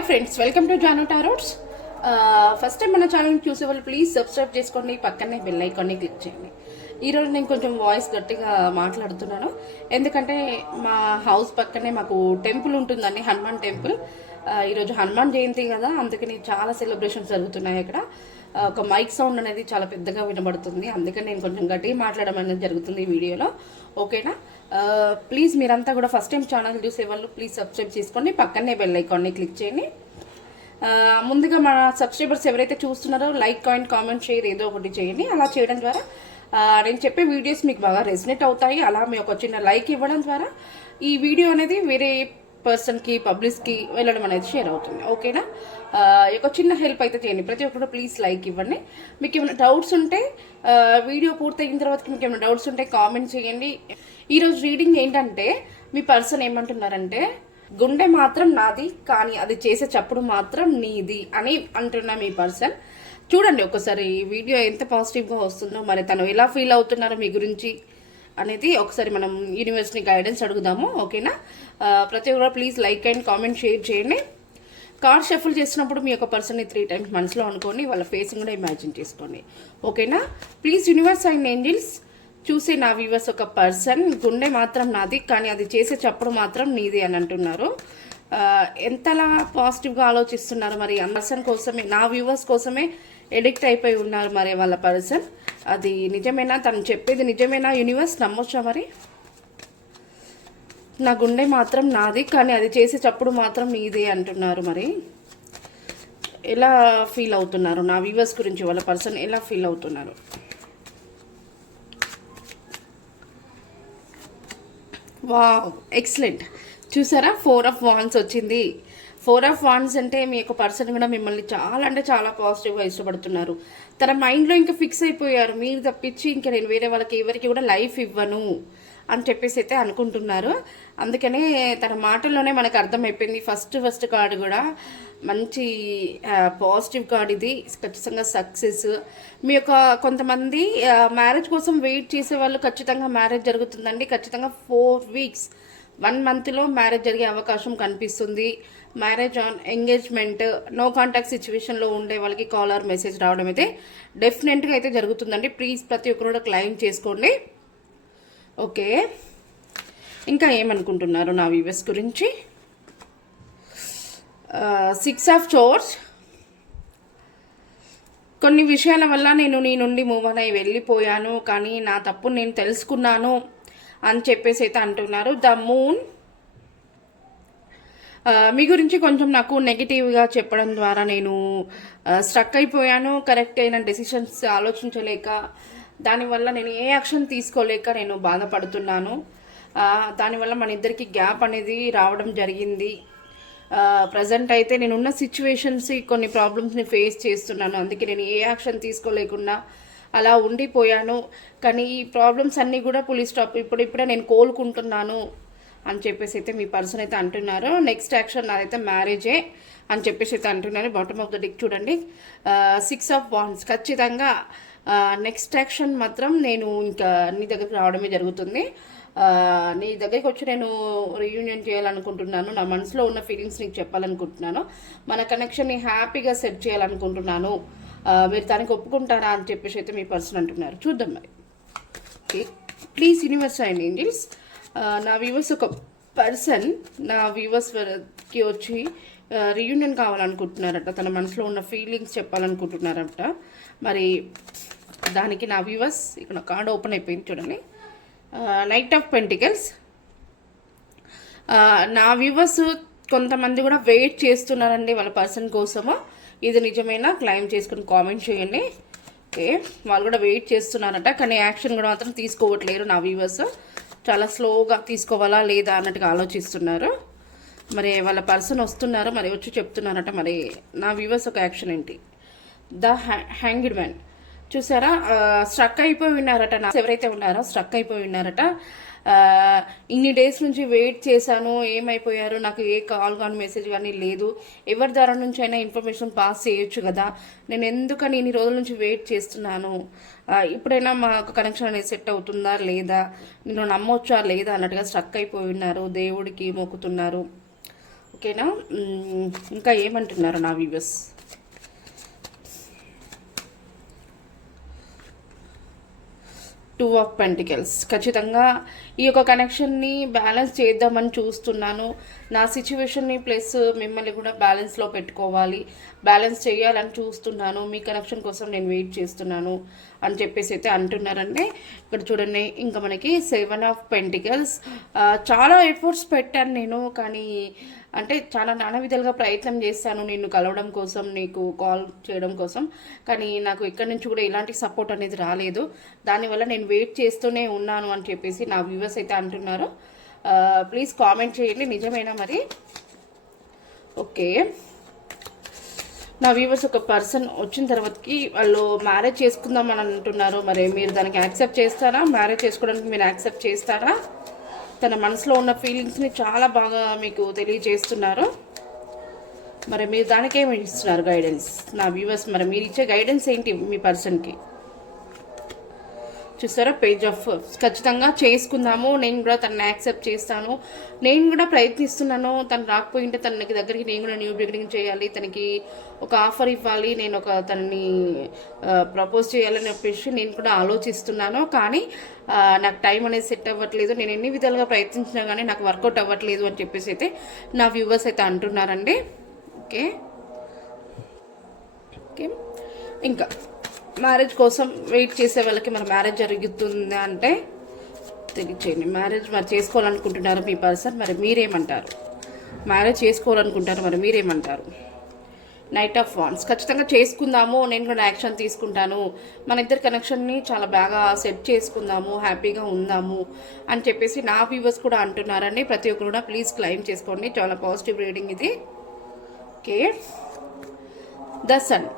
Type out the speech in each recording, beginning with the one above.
Hi friends welcome to Jaano tarots first time మన channel చూసే వాళ్ళు ప్లీజ్ సబ్స్క్రైబ్ చేసుకోండి. పక్కనే బెల్ ఐకాన్ని క్లిక్ చేయండి. ఈరోజు నేను కొంచెం వాయిస్ గట్టిగా మాట్లాడుతున్నాను. ఎందుకంటే మా హౌస్ పక్కనే మాకు టెంపుల్ ఉంటుందండి హనుమాన్ టెంపుల్ ఈరోజు హనుమాన్ జయంతి కదా అందుకని చాలా సెలబ్రేషన్స్ జరుగుతున్నాయి ఇక్కడ ఒక మైక్ సౌండ్ అనేది చాలా పెద్దగా వినబడుతుంది. అందుకని నేను కొంచెం గట్టిగా మాట్లాడడం అనేది జరుగుతుంది ఈ వీడియోలో. ఓకేనా? ప్లీజ్ మీరంతా కూడా ఫస్ట్ టైం ఛానల్ చూసే వాళ్ళు ప్లీజ్ సబ్స్క్రైబ్ చేసుకోండి. పక్కనే బెల్ ఐకాన్ని క్లిక్ చేయండి. ముందుగా మన సబ్స్క్రైబర్స్ ఎవరైతే చూస్తున్నారో లైక్ కాయిన్ కామెంట్ షేర్ ఏదో ఒకటి చేయండి. అలా చేయడం ద్వారా నేను చెప్పే వీడియోస్ మీకు బాగా రెసినేట్ అవుతాయి. అలా మీ ఒక చిన్న లైక్ ఇవ్వడం ద్వారా ఈ వీడియో అనేది వేరే పర్సన్కి పబ్లిక్కి వెళ్ళడం అనేది షేర్ అవుతుంది. ఓకేనా ఒక చిన్న హెల్ప్ అయితే చేయండి. ప్రతి ఒక్కరు ప్లీజ్ లైక్ ఇవ్వండి. మీకు ఏమైనా డౌట్స్ ఉంటే వీడియో పూర్తయిన తర్వాత మీకు ఏమైనా డౌట్స్ ఉంటే కామెంట్ చేయండి. ఈరోజు రీడింగ్ ఏంటంటే మీ పర్సన్ ఏమంటున్నారంటే గుండె మాత్రం నాది కానీ అది చేసే చప్పుడు మాత్రం నీది అని అంటున్న మీ పర్సన్ చూడండి ఒకసారి ఈ వీడియో ఎంత పాజిటివ్గా వస్తుందో మరి తను ఎలా ఫీల్ అవుతున్నారో మీ గురించి. అనేది ఒకసారి మనం యూనివర్స్ని గైడెన్స్ అడుగుదాము ఓకేనా? ప్రతి ఒక్కరు please like and comment share చేయండి. కార్డ్ షఫుల్ చేసినప్పుడు మీ యొక్క పర్సన్ని త్రీ టైమ్స్ మనసులో అనుకోండి వాళ్ళ ఫేస్ కూడా ఇమాజిన్ చేసుకోండి. ఓకేనా? ప్లీజ్ యూనివర్స్ అండ్ ఏంజిల్స్ చూసే నా వ్యూవర్స్ ఒక పర్సన్ గుండె మాత్రం నాది కానీ అది చేసే చప్పుడు మాత్రం నీది అని అంటున్నారు. ఎంతలా పాజిటివ్గా ఆలోచిస్తున్నారు మరి? ఆ పర్సన్ కోసమే నా వ్యూవర్స్ కోసమే ఎడిక్ట్ అయిపోయి ఉన్నారు మరి వాళ్ళ పర్సన్. అది నిజమేనా? తను చెప్పేది నిజమేనా? యూనివర్స్ నమ్మొచ్చా మరి? నా గుండె మాత్రం నాది కానీ అది చేసేటప్పుడు మాత్రం నీదే అంటున్నారు మరి. ఎలా ఫీల్ అవుతున్నారు? నా వ్యూవర్స్ గురించి వాళ్ళ పర్సన్ ఎలా ఫీల్ అవుతున్నారు? వా ఎక్సలెంట్. చూసారా? ఫోర్ ఆఫ్ వాన్స్ వచ్చింది. ఫోర్ ఆఫ్ వాన్స్ అంటే మీ యొక్క పర్సన్ కూడా మిమ్మల్ని చాలా అంటే చాలా పాజిటివ్గా ఇష్టపడుతున్నారు. తన మైండ్లో ఇంకా ఫిక్స్ అయిపోయారు. మీరు తప్పించి ఇంకా నేను వేరే వాళ్ళకి ఎవరికి కూడా లైఫ్ ఇవ్వను అని చెప్పేసి అయితే అనుకుంటున్నారు. అందుకనే తన మాటల్లోనే మనకు అర్థమైపోయింది. ఫస్ట్ ఫస్ట్ కార్డు కూడా మంచి పాజిటివ్ కార్డ్ ఇది. ఖచ్చితంగా సక్సెస్ మీ యొక్క కొంతమంది మ్యారేజ్ కోసం వెయిట్ చేసే వాళ్ళు ఖచ్చితంగా మ్యారేజ్ జరుగుతుందండి. ఖచ్చితంగా ఫోర్ వీక్స్ వన్ మంత్లో మ్యారేజ్ జరిగే అవకాశం కనిపిస్తుంది. Marriage on engagement no contact సిచ్యువేషన్లో ఉండే వాళ్ళకి కాల్ ఆర్ మెసేజ్ రావడం అయితే డెఫినెట్గా అయితే జరుగుతుందండి. ప్లీజ్ ప్రతి ఒక్కరు కూడా క్లైమ్ చేసుకోండి. ఓకే. ఇంకా ఏమనుకుంటున్నారు నా వ్యూవర్స్ గురించి? సిక్స్ ఆఫ్ చోర్స్ కొన్ని విషయాల వల్ల నేను నీ నుండి మూవ్ అని వెళ్ళిపోయాను కానీ నా తప్పు నేను తెలుసుకున్నాను అని చెప్పేసి అయితే అంటున్నారు. ద మూన్ మీ గురించి కొంచెం నాకు నెగిటివ్గా చెప్పడం ద్వారా నేను స్ట్రక్ అయిపోయాను. కరెక్ట్ అయిన డెసిషన్స్ ఆలోచించలేక దానివల్ల నేను ఏ యాక్షన్ తీసుకోలేక నేను బాధపడుతున్నాను. దానివల్ల మన ఇద్దరికి గ్యాప్ అనేది రావడం జరిగింది. ప్రజెంట్ అయితే నేనున్న సిచ్యువేషన్స్ కొన్ని ప్రాబ్లమ్స్ని ఫేస్ చేస్తున్నాను. అందుకే నేను ఏ యాక్షన్ తీసుకోలేకుండా అలా ఉండిపోయాను. కానీ ఈ ప్రాబ్లమ్స్ అన్నీ కూడా పులి స్టాప్ ఇప్పుడిప్పుడే నేను కోలుకుంటున్నాను. అని చెప్పేసి అయితే మీ పర్సన్ అయితే అంటున్నారు. నెక్స్ట్ యాక్షన్ నాదైతే మ్యారేజే అని చెప్పేసి అయితే అంటున్నారు. బాటమ్ ఆఫ్ ద డిక్ చూడండి. సిక్స్ ఆఫ్ బాండ్స్ ఖచ్చితంగా నెక్స్ట్ యాక్షన్ మాత్రం నేను ఇంకా నీ దగ్గరికి రావడమే జరుగుతుంది. నీ దగ్గరికి వచ్చి నేను రీయూనియన్ చేయాలనుకుంటున్నాను. నా మనసులో ఉన్న ఫీలింగ్స్ నీకు చెప్పాలనుకుంటున్నాను. మన కనెక్షన్ని హ్యాపీగా సెట్ చేయాలనుకుంటున్నాను. మీరు దానికి ఒప్పుకుంటారా అని చెప్పేసి అయితే మీ పర్సన్ అంటున్నారు. చూద్దాం మరి. ప్లీజ్ యూనివర్స్ అండ్ ఏంజిల్స్ నా వ్యూవర్స్ ఒక పర్సన్ నా వ్యూవర్స్కి వచ్చి రీయూనియన్ కావాలనుకుంటున్నారట. తన మనసులో ఉన్న ఫీలింగ్స్ చెప్పాలనుకుంటున్నారట. మరి దానికి నా వ్యూవర్స్ ఇక్కడ కార్డ్ ఓపెన్ అయిపోయింది చూడండి. నైట్ ఆఫ్ పెంటికల్స్ నా వ్యూవర్స్ కొంతమంది కూడా వెయిట్ చేస్తున్నారండి వాళ్ళ పర్సన్ కోసము. ఇది నిజమైనా? క్లైమ్ చేసుకుని కామెంట్ చేయండి. ఓకే వాళ్ళు కూడా వెయిట్ చేస్తున్నారట. కానీ యాక్షన్ కూడా మాత్రం తీసుకోవట్లేరు నా వ్యూవర్స్ చాలా స్లోగా తీసుకోవాలా లేదా అన్నట్టుగా ఆలోచిస్తున్నారు. మరి వాళ్ళ పర్సన్ వస్తున్నారు మరి వచ్చి చెప్తున్నారట మరి నా వ్యూవర్స్ ఒక యాక్షన్ ఏంటి? ద హ్యాంగిడ్ మ్యాన్ చూసారా? స్ట్రక్ అయిపోయి ఉన్నారట నా ఎవరైతే ఉన్నారో స్ట్రక్ అయిపోయి ఉన్నారట ఇన్ని డేస్ నుంచి వెయిట్ చేశాను ఏమైపోయారు నాకు ఏ కాల్ కానీ మెసేజ్ కానీ లేదు. ఎవరి ద్వారా నుంచి అయినా ఇన్ఫర్మేషన్ పాస్ చేయొచ్చు కదా. నేను ఎందుకని ఇన్ని రోజుల నుంచి వెయిట్ చేస్తున్నాను? ఇప్పుడైనా మాకు కనెక్షన్ అనేది సెట్ అవుతుందా లేదా? నేను నమ్మొచ్చా లేదా? అన్నట్టుగా స్ట్రక్ అయిపోయి ఉన్నారు. దేవుడికి మొక్కుతున్నారు. ఓకేనా ఇంకా ఏమంటున్నారు నా వ్యూవర్స్ టూ ఆఫ్ పెంటికల్స్ ఖచ్చితంగా ఈ యొక్క కనెక్షన్ని బ్యాలెన్స్ చేద్దామని చూస్తున్నాను. నా సిచ్యువేషన్ని ప్లస్ మిమ్మల్ని కూడా బ్యాలెన్స్లో పెట్టుకోవాలి. బ్యాలెన్స్ చేయాలని చూస్తున్నాను. మీ కనెక్షన్ కోసం నేను వెయిట్ చేస్తున్నాను. అని చెప్పేసి అయితే అంటున్నారండి. ఇక్కడ చూడండి ఇంకా మనకి సెవెన్ ఆఫ్ పెంటికల్స్ చాలా ఎఫర్ట్స్ పెట్టాను నేను కానీ అంటే చాలా నానా విధాలుగా ప్రయత్నం చేస్తాను నిన్ను కలవడం కోసం నీకు కాల్ చేయడం కోసం. కానీ నాకు ఎక్కడి నుంచి కూడా ఎలాంటి సపోర్ట్ అనేది రాలేదు. దానివల్ల నేను వెయిట్ చేస్తూనే ఉన్నాను అని చెప్పేసి నా వ్యూవర్స్ అయితే అంటున్నారు. ప్లీజ్ కామెంట్ చేయండి నిజమేనా మరి? ఓకే. నా వ్యూవర్స్ ఒక పర్సన్ వచ్చిన తర్వాతకి వాళ్ళు మ్యారేజ్ చేసుకుందామని అంటున్నారు. మరి మీరు దానికి యాక్సెప్ట్ చేస్తారా? మ్యారేజ్ చేసుకోవడానికి మీరు యాక్సెప్ట్ చేస్తారా? తన మనసులో ఉన్న ఫీలింగ్స్ని చాలా బాగా మీకు తెలియజేస్తున్నారు. మరి మీరు దానికేమి ఇస్తున్నారు గైడెన్స్ నా వ్యూవర్స్ మరి మీరు ఇచ్చే గైడెన్స్ ఏంటి మీ పర్సన్కి చూసారా పేజ్ ఆఫ్ ఖచ్చితంగా చేసుకుందాము. నేను కూడా తనని యాక్సెప్ట్ చేస్తాను. నేను కూడా ప్రయత్నిస్తున్నాను. తను రాకపోయింటే తనకి దగ్గరికి నేను కూడా న్యూ బిగినింగ్ చేయాలి. తనకి ఒక ఆఫర్ ఇవ్వాలి. నేను ఒక తనని ప్రపోజ్ చేయాలని చెప్పేసి నేను కూడా ఆలోచిస్తున్నాను. కానీ నాకు టైం అనేది సెట్ అవ్వట్లేదు. నేను ఎన్ని విధాలుగా ప్రయత్నించినా కానీ నాకు వర్కౌట్ అవ్వట్లేదు అని చెప్పేసి అయితే నా వ్యూవర్స్ అయితే అంటున్నారండి. ఓకే ఓకే ఇంకా మ్యారేజ్ కోసం వెయిట్ చేసే వాళ్ళకి మన మ్యారేజ్ జరుగుతుంది అంటే తెలియచేయండి. మ్యారేజ్ మరి చేసుకోవాలనుకుంటున్నారు మీ పర్సన్? మరి మీరేమంటారు? మ్యారేజ్ చేసుకోవాలనుకుంటారు? మరి మీరేమంటారు? నైట్ ఆఫ్ వాన్స్ ఖచ్చితంగా చేసుకుందాము. నేను కూడా యాక్షన్ తీసుకుంటాను. మన ఇద్దరి కనెక్షన్ని చాలా బాగా సెట్ చేసుకుందాము. హ్యాపీగా ఉందాము అని చెప్పేసి నా వ్యూవర్స్ కూడా అంటున్నారని ప్రతి ఒక్కరు కూడా ప్లీజ్ క్లైమ్ చేసుకోండి. చాలా పాజిటివ్ రీడింగ్ ఇది. ఓకే ద సన్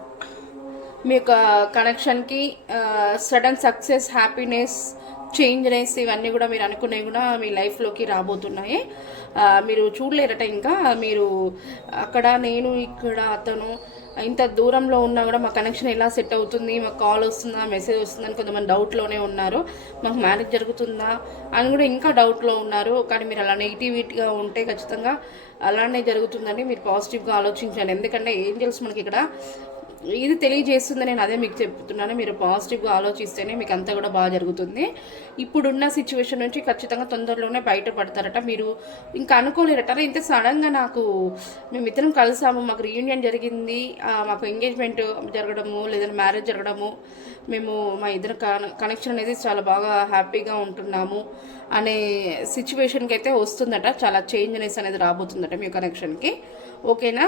మీ యొక్క కనెక్షన్కి సడన్ సక్సెస్ హ్యాపీనెస్ చేంజ్నెస్ ఇవన్నీ కూడా మీరు అనుకునేవి కూడా మీ లైఫ్లోకి రాబోతున్నాయి. మీరు చూడలేరట ఇంకా. మీరు అక్కడ నేను ఇక్కడ అతను ఇంత దూరంలో ఉన్నా కూడా మా కనెక్షన్ ఎలా సెట్ అవుతుంది మాకు కాల్ వస్తుందా మెసేజ్ వస్తుందా అని కొంతమంది డౌట్లోనే ఉన్నారు. మాకు మ్యారేజ్ జరుగుతుందా అని కూడా ఇంకా డౌట్లో ఉన్నారు. కానీ మీరు అలా నెగిటివిటీగా ఉంటే ఖచ్చితంగా అలానే జరుగుతుందని మీరు పాజిటివ్గా ఆలోచించండి. ఎందుకంటే ఏంజల్స్ మనకి ఇక్కడ ఇది తెలియజేస్తుంది నేను అదే మీకు చెప్తున్నాను. మీరు పాజిటివ్గా ఆలోచిస్తేనే మీకు అంతా కూడా బాగా జరుగుతుంది. ఇప్పుడున్న సిచ్యువేషన్ నుంచి ఖచ్చితంగా తొందరలోనే బయటపడతారట. మీరు ఇంకా అనుకోలేరట. ఇంత సడన్గా నాకు మేము ఇద్దరం కలిసాము మాకు రీయూనియన్ జరిగింది మాకు ఎంగేజ్మెంట్ జరగడము లేదంటే మ్యారేజ్ జరగడము మేము మా ఇద్దరు కనెక్షన్ అనేది చాలా బాగా హ్యాపీగా ఉంటున్నాము అనే సిచ్యువేషన్కి అయితే వస్తుందట. చాలా చేంజ్నెస్ అనేది రాబోతుందట మీ కనెక్షన్కి ఓకేనా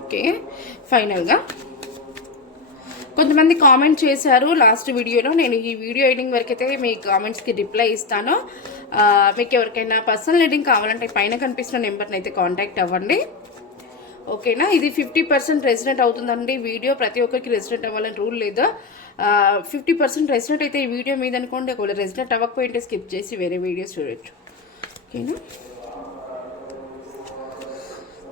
ఓకే ఫైనల్గా. కొంతమంది కామెంట్ చేశారు లాస్ట్ వీడియోలో. నేను ఈ వీడియో ఎడింగ్ వరకు అయితే మీ కామెంట్స్కి రిప్లై ఇస్తాను. మీకు ఎవరికైనా పర్సనల్ ఎడింగ్ కావాలంటే పైన కనిపిస్తున్న నెంబర్ని అయితే కాంటాక్ట్ అవ్వండి. ఓకేనా? ఇది ఫిఫ్టీ పర్సెంట్ రెసిడెంట్ అవుతుందండి. వీడియో ప్రతి ఒక్కరికి రెసిడెంట్ అవ్వాలని రూల్ లేదా. ఫిఫ్టీ పర్సెంట్ రెసిడెంట్ అయితే ఈ వీడియో మీద అనుకోండి. ఒకవేళ రెసిడెంట్ అవ్వకపోయింటే స్కిప్ చేసి వేరే వీడియోస్ చూడొచ్చు. ఓకేనా?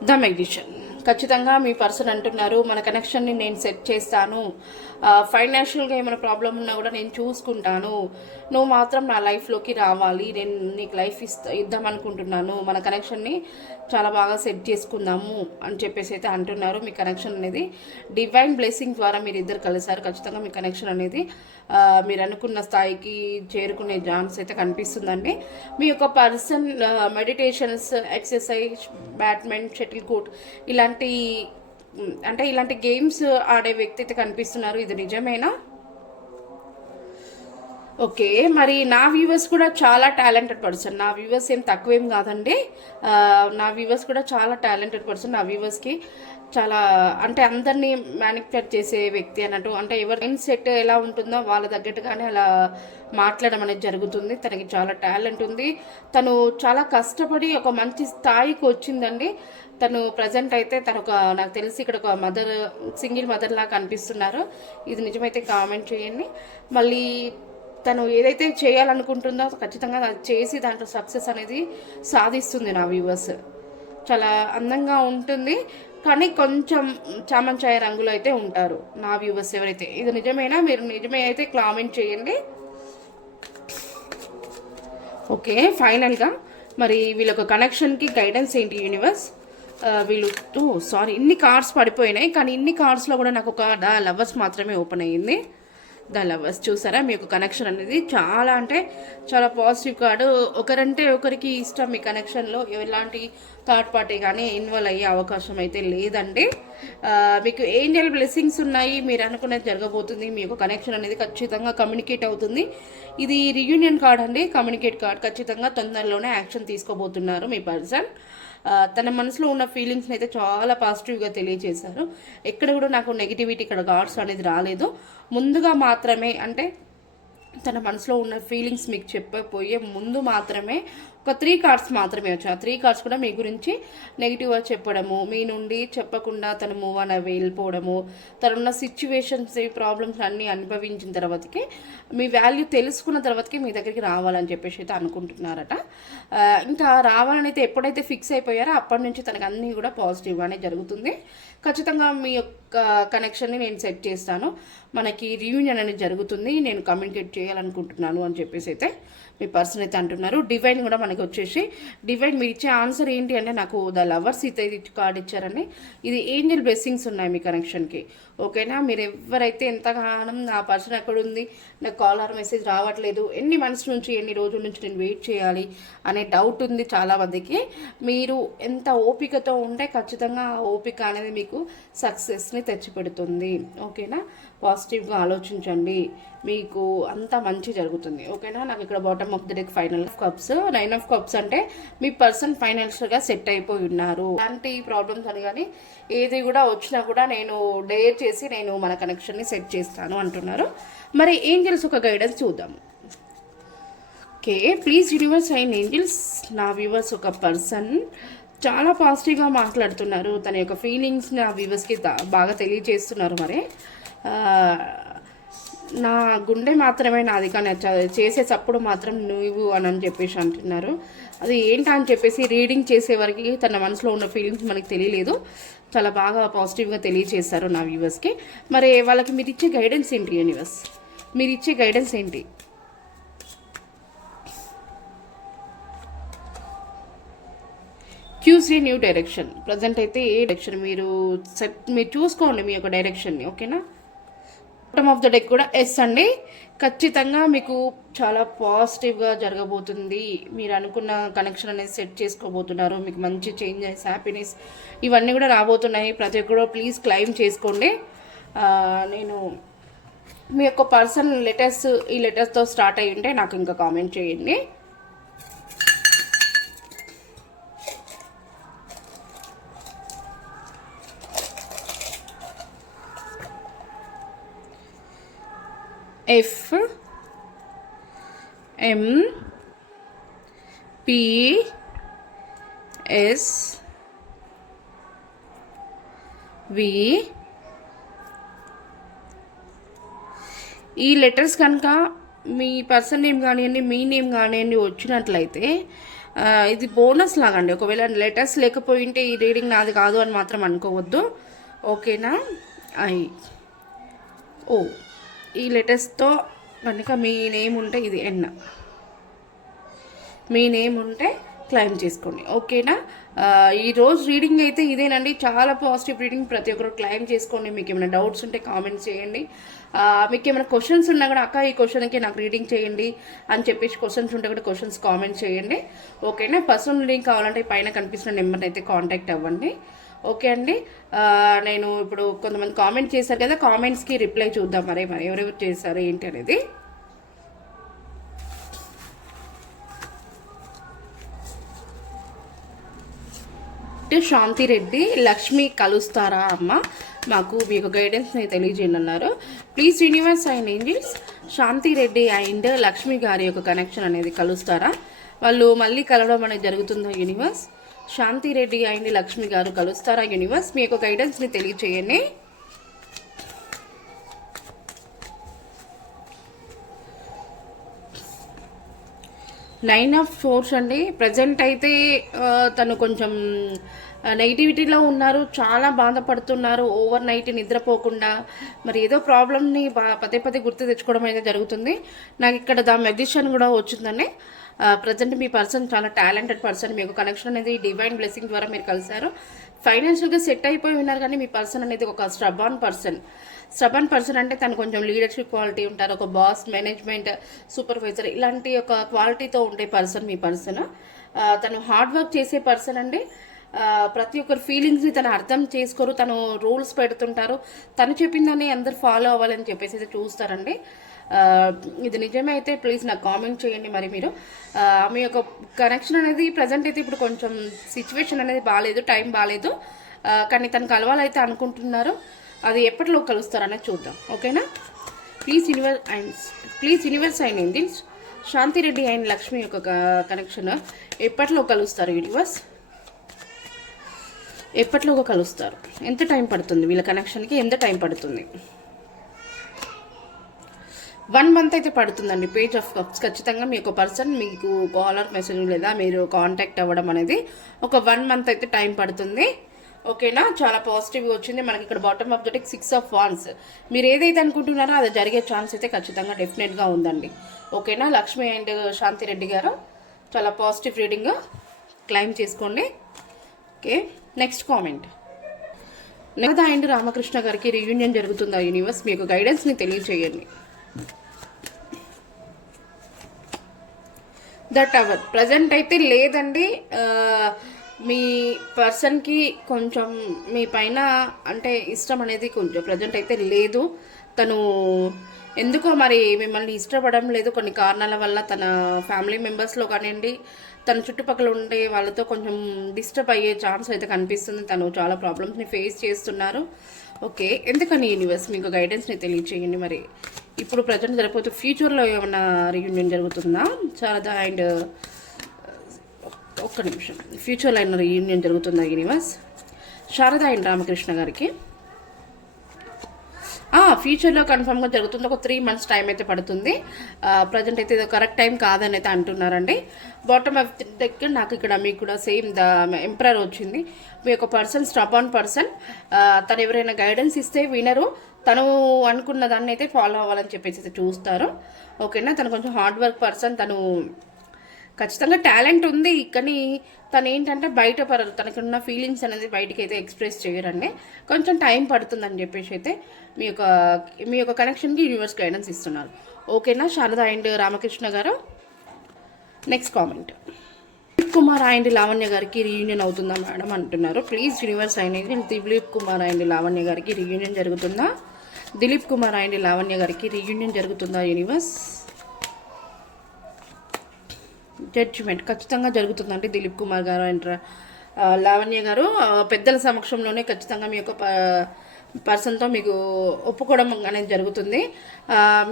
ద మెగ్జిషియన్ ఖచ్చితంగా మీ పర్సన్ అంటున్నారు మన కనెక్షన్ని నేను సెట్ చేస్తాను. ఫైనాన్షియల్గా ఏమైనా ప్రాబ్లం ఉన్నా కూడా నేను చూసుకుంటాను. నువ్వు మాత్రం నా లైఫ్లోకి రావాలి. నేను నీకు లైఫ్ ఇస్తా ఇద్దాం అనుకుంటున్నాను. మన కనెక్షన్ని చాలా బాగా సెట్ చేసుకుందాము అని చెప్పేసి అయితే అంటున్నారు. మీ కనెక్షన్ అనేది డివైన్ బ్లెస్సింగ్ ద్వారా మీరు ఇద్దరు కలిసారు. ఖచ్చితంగా మీ కనెక్షన్ అనేది మీరు అనుకున్న స్థాయికి చేరుకునే ఛాన్స్ అయితే కనిపిస్తుందండి. మీ యొక్క person meditations exercise badminton shuttle court ఇలాంటి అంటే ఇలాంటి గేమ్స్ ఆడే వ్యక్తి అయితే కనిపిస్తున్నారు ఇది నిజమేనా? ఓకే మరి నా వ్యూవర్స్ కూడా చాలా టాలెంటెడ్ పర్సన్. నా వ్యూవర్స్ ఏం తక్కువేం కాదండి. నా వ్యూవర్స్ కూడా చాలా టాలెంటెడ్ పర్సన్. నా వ్యూవర్స్కి చాలా అంటే అందరినీ మ్యానిపులేట్ చేసే వ్యక్తి అన్నట్టు. అంటే ఎవరి మైండ్ సెట్ ఎలా ఉంటుందో వాళ్ళ తగ్గట్టుగానే అలా మాట్లాడడం అనేది జరుగుతుంది. తనకి చాలా టాలెంట్ ఉంది. తను చాలా కష్టపడి ఒక మంచి స్థాయికి వచ్చిందండి. తను ప్రజెంట్ అయితే తను ఒక నాకు తెలిసి ఇక్కడ ఒక మదర్ సింగిల్ మదర్ లాగా కనిపిస్తున్నారు. ఇది నిజమైతే కామెంట్ చేయండి. మళ్ళీ తను ఏదైతే చేయాలనుకుంటుందో ఖచ్చితంగా చేసి దాంట్లో సక్సెస్ అనేది సాధిస్తుంది నా వ్యూవర్స్ చాలా అందంగా ఉంటుంది. కానీ కొంచెం చామంచాయ రంగులో అయితే ఉంటారు నా వ్యూవర్స్ ఎవరైతే. ఇది నిజమేనా? మీరు నిజమే అయితే కామెంట్ చేయండి. ఓకే ఫైనల్గా మరి వీళ్ళొక కనెక్షన్కి గైడెన్స్ ఏంటి యూనివర్స్ వీళ్ళు సారీ ఇన్ని కార్డ్స్ పడిపోయినాయి కానీ ఇన్ని కార్డ్స్లో కూడా నాకు ఒక ద లవర్స్ మాత్రమే ఓపెన్ అయ్యింది. ద లవర్స్ చూసారా? మీ యొక్క కనెక్షన్ అనేది చాలా అంటే చాలా పాజిటివ్ కార్డు. ఒకరంటే ఒకరికి ఇష్టం మీ కనెక్షన్లో ఎలాంటి థర్డ్ పార్టీ కానీ ఇన్వాల్వ్ అయ్యే అవకాశం అయితే లేదండి. మీకు ఏంజల్ బ్లెస్సింగ్స్ ఉన్నాయి. మీరు అనుకున్నది జరగబోతుంది. మీ యొక్క కనెక్షన్ అనేది ఖచ్చితంగా కమ్యూనికేట్ అవుతుంది. ఇది రియూనియన్ కార్డ్ అండి. కమ్యూనికేట్ కార్డ్ ఖచ్చితంగా తొందరలోనే యాక్షన్ తీసుకోబోతున్నారు మీ పర్సన్ తన మనసులో ఉన్న ఫీలింగ్స్ని అయితే చాలా పాజిటివ్గా తెలియజేశారు ఎక్కడ కూడా నాకు నెగిటివిటీ ఇక్కడ గాడ్స్ అనేది రాలేదు. ముందుగా మాత్రమే అంటే తన మనసులో ఉన్న ఫీలింగ్స్ మీకు చెప్పకపోయే ముందు మాత్రమే ఒక త్రీ కార్డ్స్ మాత్రమే వచ్చాయి. ఆ త్రీ కార్డ్స్ కూడా మీ గురించి నెగిటివ్గా చెప్పడము మీ నుండి చెప్పకుండా తను మూవ్ అని వెళ్ళిపోవడము తనున్న సిచ్యువేషన్స్ ప్రాబ్లమ్స్ అన్నీ అనుభవించిన తర్వాతకి మీ వాల్యూ తెలుసుకున్న తర్వాతకి మీ దగ్గరికి రావాలని చెప్పేసి అయితే అనుకుంటున్నారట. ఇంకా రావాలని అయితే ఎప్పుడైతే ఫిక్స్ అయిపోయారో అప్పటి నుంచి తనకు అన్నీ కూడా పాజిటివ్గానే జరుగుతుంది. ఖచ్చితంగా మీ యొక్క కనెక్షన్ని నేను సెట్ చేస్తాను. మనకి రియూనియన్ అనేది జరుగుతుంది. నేను కమ్యూనికేట్ చేయాలనుకుంటున్నాను అని చెప్పేసి అయితే మీ పర్సన్ అయితే అంటున్నారు. డివైన్ కూడా మనకి వచ్చేసి డివైన్ మీరు ఇచ్చే ఆన్సర్ ఏంటి అంటే నాకు ద లవర్స్ అయితే కార్డ్ ఇచ్చారండి ఇది ఏంజల్ బ్లెస్సింగ్స్ ఉన్నాయి మీ కనెక్షన్కి ఓకేనా మీరు ఎవరైతే ఎంతగానో నా పర్సన్ ఎక్కడ ఉంది నాకు కాల్ ఆర్ మెసేజ్ రావట్లేదు ఎన్ని మనసు నుంచి ఎన్ని రోజుల నుంచి నేను వెయిట్ చేయాలి అనే డౌట్ ఉంది చాలా మందికి. మీరు ఎంత ఓపికతో ఉంటే ఖచ్చితంగా ఆ ఓపిక అనేది మీకు సక్సెస్ని తెచ్చిపెడుతుంది. ఓకేనా పాజిటివ్గా ఆలోచించండి. మీకు అంతా మంచి జరుగుతుంది. ఓకేనా నాకు ఇక్కడ bottom of the deck final cups nine of cups అంటే మీ పర్సన్ ఫైనాన్షియల్గా సెట్ అయిపోయి ఉన్నారు. అలాంటి ప్రాబ్లమ్స్ అని కానీ ఏది కూడా వచ్చినా కూడా నేను డేర్ చేసి నేను మన కనెక్షన్ని సెట్ చేస్తాను అంటున్నారు. మరి ఏంజల్స్ ఒక గైడెన్స్ చూద్దాం. Okay please universe and angels నా వ్యూవర్స్ ఒక పర్సన్ చాలా పాజిటివ్గా మాట్లాడుతున్నారు. తన యొక్క ఫీలింగ్స్ నా వ్యూవర్స్కి బాగా తెలియజేస్తున్నారు మరి. నా గుండె మాత్రమే నాది కానీ అది మాత్రం నువ్వు అని అని చెప్పేసి అంటున్నారు. అది ఏంటా అని చెప్పేసి రీడింగ్ చేసే వరకు తన మనసులో ఉన్న ఫీలింగ్స్ మనకి తెలియలేదు. చాలా బాగా పాజిటివ్గా తెలియజేశారు నా వ్యూవర్స్కి మరి వాళ్ళకి మీరు ఇచ్చే గైడెన్స్ ఏంటి యూనివర్స్ మీరు ఇచ్చే గైడెన్స్ ఏంటి? చూస్ న్యూ డైరెక్షన్ ప్రజెంట్ అయితే ఏ డైరెక్షన్ మీరు సెట్ మీరు చూసుకోండి మీ యొక్క డైరెక్షన్ని ఓకేనా బాటమ్ ఆఫ్ ద డెక్ కూడా ఎస్ అండి. ఖచ్చితంగా మీకు చాలా పాజిటివ్గా జరగబోతుంది. మీరు అనుకున్న కనెక్షన్ అనేది సెట్ చేసుకోబోతున్నారు. మీకు మంచి చేంజెస్ హ్యాపీనెస్ ఇవన్నీ కూడా రాబోతున్నాయి. ప్రతి ఒక్కరు ప్లీజ్ క్లైమ్ చేసుకోండి. నేను మీ యొక్క పర్సన్ లెటర్స్ ఈ లెటర్స్తో స్టార్ట్ అయ్యి ఉంటే నాకు ఇంకా కామెంట్ చేయండి. F M P S V ఈ లెటర్స్ కనుక మీ పర్సన్ నేమ్ కానివ్వండి మీ నేమ్ కానివ్వండి వచ్చినట్లయితే ఇది బోనస్ లాగండి. ఒకవేళ లెటర్స్ లేకపోయింటే ఈ రీడింగ్ నాది కాదు అని మాత్రం అనుకోవద్దు. ఓకేనా? I O. ఈ లెటర్స్తో కనుక మీ నేమ్ ఉంటే ఇది ఎన్ మీ నేమ్ ఉంటే క్లైమ్ చేసుకోండి. ఓకేనా? ఈరోజు ఈ రోజు రీడింగ్ అయితే ఇదేనండి. చాలా పాజిటివ్ రీడింగ్. ప్రతి ఒక్కరు క్లైమ్ చేసుకోండి. మీకు ఏమైనా డౌట్స్ ఉంటే కామెంట్స్ చేయండి. మీకు ఏమైనా క్వశ్చన్స్ ఉన్నా కూడా అక్క ఈ క్వశ్చన్కి నాకు రీడింగ్ చేయండి అని చెప్పేసి క్వశ్చన్స్ ఉంటే కూడా క్వశ్చన్స్ కామెంట్ చేయండి. ఓకేనా? పర్సనల్ రీడింగ్ కావాలంటే పైన కనిపిస్తున్న నెంబర్ని అయితే కాంటాక్ట్ అవ్వండి. ఓకే అండి. నేను ఇప్పుడు కొంతమంది కామెంట్ చేశారు కదా కామెంట్స్కి రిప్లై చూద్దాం. మరి మరి ఎవరెవరు చేశారు ఏంటి అనేది. శాంతి రెడ్డి లక్ష్మి కలుస్తారా అమ్మ? మాకు మీకు గైడెన్స్ని తెలియజేయండి అన్నారు please universe and angels Shanti Reddy and Lakshmi గారి యొక్క కనెక్షన్ అనేది కలుస్తారా? వాళ్ళు మళ్ళీ కలవడం అనేది జరుగుతుందా యూనివర్స్ శాంతి రెడ్డి అండ్ లక్ష్మి గారు కలుస్తారా యూనివర్స్? మీ యొక్క గైడెన్స్ని తెలియజేయండి నైన్ ఆఫ్ ఫోర్స్ అండి. ప్రజెంట్ అయితే తను కొంచెం నెగిటివిటీలో ఉన్నారు. చాలా బాధపడుతున్నారు. ఓవర్ నైట్ నిద్రపోకుండా. మరి ఏదో ప్రాబ్లమ్ని బా పదే పదే గుర్తు తెచ్చుకోవడం అయితే జరుగుతుంది. నాకు ఇక్కడ ద మెడిషన్ కూడా వచ్చిందండి. ప్రజెంట్ మీ పర్సన్ చాలా టాలెంటెడ్ పర్సన్ మీకు కనెక్షన్ అనేది డివైన్ బ్లెస్సింగ్ ద్వారా మీరు కలిశారు. ఫైనాన్షియల్గా సెట్ అయిపోయి ఉన్నారు కానీ మీ పర్సన్ అనేది ఒక స్ట్రబాన్ పర్సన్ స్ట్రబాన్ పర్సన్ అంటే తను కొంచెం లీడర్షిప్ క్వాలిటీ ఉంటారు. ఒక బాస్ మేనేజ్మెంట్ సూపర్వైజర్ ఇలాంటి ఒక క్వాలిటీతో ఉండే పర్సన్ మీ పర్సన్ తను హార్డ్ వర్క్ చేసే పర్సన్ అండి. ప్రతి ఒక్కరి ఫీలింగ్స్ని తను అర్థం చేసుకోరు. తను రూల్స్ పెడుతుంటారు. తను చెప్పిందని అందరు ఫాలో అవ్వాలని చెప్పేసి అయితే చూస్తారండి. ఇది నిజమే అయితే ప్లీజ్ నాకు కామెంట్ చేయండి మరి మీరు. మీ యొక్క కనెక్షన్ అనేది ప్రజెంట్ అయితే ఇప్పుడు కొంచెం సిచ్యువేషన్ అనేది బాగాలేదు టైం బాగాలేదు కానీ తను కలవాలైతే అనుకుంటున్నారు. అది ఎప్పటిలో కలుస్తారనేది చూద్దాం. ఓకేనా please universe and please universe and angels Shanti Reddy and Lakshmi యొక్క కనెక్షన్ ఎప్పట్లో కలుస్తారు యూనివర్స్ ఎప్పట్లో కలుస్తారు? ఎంత టైం పడుతుంది వీళ్ళ కనెక్షన్కి ఎంత టైం పడుతుంది? వన్ మంత్ అయితే పడుతుందండి పేజ్ ఆఫ్ కప్స్. ఖచ్చితంగా మీ ఒక పర్సన్ మీకు కాలర్ మెసేజ్ లేదా మీరు కాంటాక్ట్ అవ్వడం అనేది ఒక వన్ మంత్ అయితే టైం పడుతుంది. ఓకేనా? చాలా పాజిటివ్గా వచ్చింది. మనకి ఇక్కడ bottom of that six of wands మీరు ఏదైతే అనుకుంటున్నారో అది జరిగే ఛాన్స్ అయితే ఖచ్చితంగా డెఫినెట్గా ఉందండి. ఓకేనా? లక్ష్మి అండ్ శాంతిరెడ్డి గారు చాలా పాజిటివ్ రీడింగ్ క్లైమ్ చేసుకోండి. ఓకే. నెక్స్ట్ కామెంట్ లేదా అండ్ రామకృష్ణ గారికి రీయూనియన్ జరుగుతుందా యూనివర్స్ మీకు గైడెన్స్ని తెలియజేయండి దట్ అవర్ ప్రజెంట్ అయితే లేదండి. మీ పర్సన్కి కొంచెం మీ పైన అంటే ఇష్టం అనేది కొంచెం ప్రజెంట్ అయితే లేదు. తను ఎందుకో మరి మిమ్మల్ని ఇష్టపడడం లేదు. కొన్ని కారణాల వల్ల తన ఫ్యామిలీ మెంబర్స్లో కానివ్వండి తన చుట్టుపక్కల ఉండే వాళ్ళతో కొంచెం డిస్టర్బ్ అయ్యే ఛాన్స్ అయితే కనిపిస్తుంది. తను చాలా ప్రాబ్లమ్స్ని ఫేస్ చేస్తున్నారు. ఓకే. ఎందుకని యూనివర్స్ మీకు గైడెన్స్ని తెలియచేయండి మరి? ఇప్పుడు ప్రజెంట్ జరిగిపోతే ఫ్యూచర్లో ఏమైనా రీయూనియన్ జరుగుతుందా? శారదా అండ్ ఒక్క నిమిషం. ఫ్యూచర్లో అయిన రీయూనియన్ జరుగుతుందా యూనివర్స్ శారదా అండ్ రామకృష్ణ గారికి. ఫ్యూచర్లో కన్ఫర్మ్గా జరుగుతుంది. ఒక త్రీ మంత్స్ టైం అయితే పడుతుంది. ప్రజెంట్ అయితే ఇది కరెక్ట్ టైం కాదని అయితే అంటున్నారండి. బాటమ్ ఆఫ్ దగ్గర నాకు ఇక్కడ మీకు కూడా సేమ్ ద ఎంప్రయర్ వచ్చింది. మీ యొక్క పర్సన్ స్టాప్ ఆన్ పర్సన్ తను ఎవరైనా గైడెన్స్ ఇస్తే వినరు. తను అనుకున్న దాన్ని అయితే ఫాలో అవ్వాలని చెప్పేసి అయితే చూస్తారు. ఓకేనా? తను కొంచెం హార్డ్ వర్క్ పర్సన్ తను ఖచ్చితంగా టాలెంట్ ఉంది కానీ తను ఏంటంటే బయట పడరు తనకున్న ఫీలింగ్స్ అనేది బయటికి అయితే ఎక్స్ప్రెస్ చేయరండి. కొంచెం టైం పడుతుందని చెప్పేసి అయితే మీ యొక్క మీ యొక్క కనెక్షన్కి యూనివర్స్ గైడెన్స్ ఇస్తున్నారు. ఓకేనా? శారద అండ్ రామకృష్ణ గారు next comment. Kumar and Lavanya గారికి రీయూనియన్ అవుతుందా మేడం అంటున్నారు. ప్లీజ్ యూనివర్స్ అనేది దిలీప్ కుమార్ అండ్ లావణ్య గారికి రీయూనియన్ జరుగుతుందా? దిలీప్ కుమార్ అండ్ లావణ్య గారికి రీయూనియన్ జరుగుతుందా యూనివర్స్ జడ్జిమెంట్ ఖచ్చితంగా జరుగుతుందండి దిలీప్ కుమార్ గారు అండ్ లావణ్య గారు. పెద్దల సమక్షంలోనే ఖచ్చితంగా మీ యొక్క ప- పర్సన్తో మీకు ఒప్పుకోవడం అనేది జరుగుతుంది.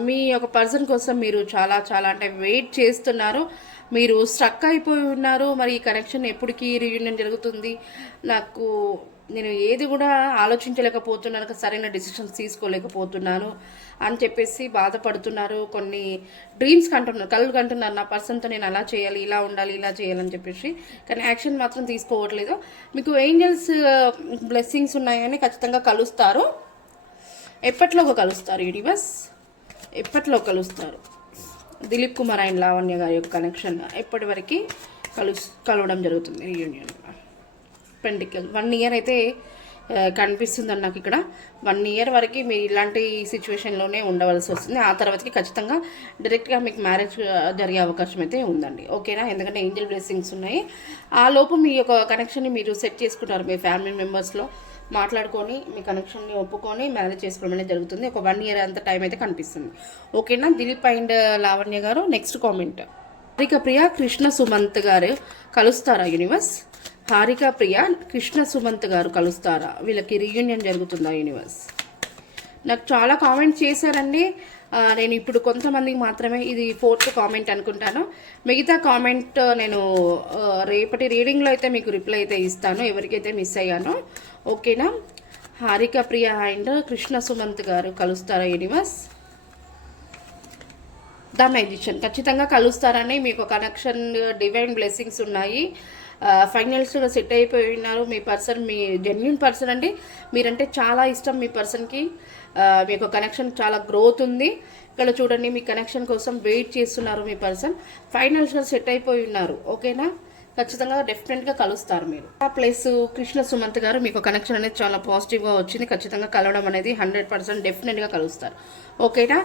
మీ యొక్క పర్సన్ కోసం మీరు చాలా చాలా అంటే వెయిట్ చేస్తున్నారు. మీరు స్ట్రక్ అయిపోయి ఉన్నారు. మరి ఈ కనెక్షన్ ఎప్పటికీ రీయూనియన్ జరుగుతుంది. నాకు నేను ఏది కూడా ఆలోచించలేకపోతున్నాను సరైన డిసిషన్స్ తీసుకోలేకపోతున్నాను అని చెప్పేసి బాధపడుతున్నారు కొన్ని డ్రీమ్స్ కంటున్నారు కళ్ళు కంటున్నారు. నా పర్సన్తో నేను అలా చేయాలి ఇలా ఉండాలి ఇలా చేయాలని చెప్పేసి. కానీ యాక్షన్ మాత్రం తీసుకోవట్లేదు. మీకు ఏంజల్స్ బ్లెస్సింగ్స్ ఉన్నాయని ఖచ్చితంగా కలుస్తారు. ఎప్పట్లోగా కలుస్తారు యూనివర్స్ ఎప్పట్లో కలుస్తారు? దిలీప్ కుమార్ అండ్ లావణ్య గారి యొక్క కనెక్షన్ ఎప్పటి వరకు కలు కలవడం జరుగుతుంది యూనియన్ పెండికల్. వన్ ఇయర్ అయితే కనిపిస్తుందండి నాకు ఇక్కడ. వన్ ఇయర్ వరకు మీరు ఇలాంటి సిచ్యువేషన్లోనే ఉండవలసి వస్తుంది. ఆ తర్వాతకి ఖచ్చితంగా డైరెక్ట్గా మీకు మ్యారేజ్ జరిగే అవకాశం అయితే ఉందండి. ఓకేనా ఎందుకంటే ఏంజల్ బ్లెస్సింగ్స్ ఉన్నాయి. ఆ లోపు మీ యొక్క కనెక్షన్ని మీరు సెట్ చేసుకుంటారు మీ ఫ్యామిలీ మెంబర్స్లో మాట్లాడుకొని మీ కనెక్షన్ని ఒప్పుకొని మ్యారేజ్ చేసుకోవడం అనేది జరుగుతుంది. ఒక వన్ ఇయర్ అంత టైం అయితే కనిపిస్తుంది. ఓకేనా దిలీప్ అండ్ లావణ్య గారు నెక్స్ట్ కామెంట్ హారిక ప్రియ కృష్ణ సుమంత్ గారు కలుస్తారా యూనివర్స్ హారిక ప్రియ కృష్ణ సుమంత్ గారు కలుస్తారా? వీళ్ళకి రీయూనియన్ జరుగుతుందా యూనివర్స్ నాకు చాలా కామెంట్ చేశారండి. నేను ఇప్పుడు కొంతమందికి మాత్రమే ఇది ఫోర్త్ కామెంట్ అనుకుంటాను. మిగతా కామెంట్ నేను రేపటి రీడింగ్లో అయితే మీకు రిప్లై అయితే ఇస్తాను. ఎవరికైతే మిస్ అయ్యానో ఓకేనా హారిక ప్రియ అండ్ కృష్ణ సుమంత్ గారు కలుస్తారా యూనివర్స్ ద మ్యాజిషియన్ ఖచ్చితంగా కలుస్తారని మీకు కనెక్షన్ డివైన్ బ్లెస్సింగ్స్ ఉన్నాయి. ఫైనల్స్గా సెట్ అయిపోయి ఉన్నారు. మీ పర్సన్ మీ జెన్యున్ పర్సన్ అండి. మీరంటే చాలా ఇష్టం మీ పర్సన్కి మీకు కనెక్షన్ చాలా గ్రోత్ ఉంది. ఇక్కడ చూడండి మీ కనెక్షన్ కోసం వెయిట్ చేస్తున్నారు మీ పర్సన్. ఫైనల్స్గా సెట్ అయిపోయి ఉన్నారు. ఓకేనా? ఖచ్చితంగా డెఫినెట్గా కలుస్తారు మీరు. ఆ ప్లస్ కృష్ణ సుమంత్ గారు మీకు కనెక్షన్ అనేది చాలా పాజిటివ్గా వచ్చింది. ఖచ్చితంగా కలవడం అనేది హండ్రెడ్ పర్సెంట్ డెఫినెట్గా కలుస్తారు. ఓకేనా?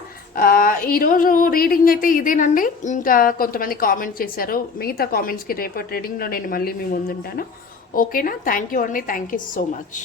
ఈరోజు రీడింగ్ అయితే ఇదేనండి. ఇంకా కొంతమంది కామెంట్స్ చేశారు. మిగతా కామెంట్స్కి రేపటి రీడింగ్లో నేను మళ్ళీ మీ ముందుంటాను. ఓకేనా? థ్యాంక్ యూ అండి. Thank you so much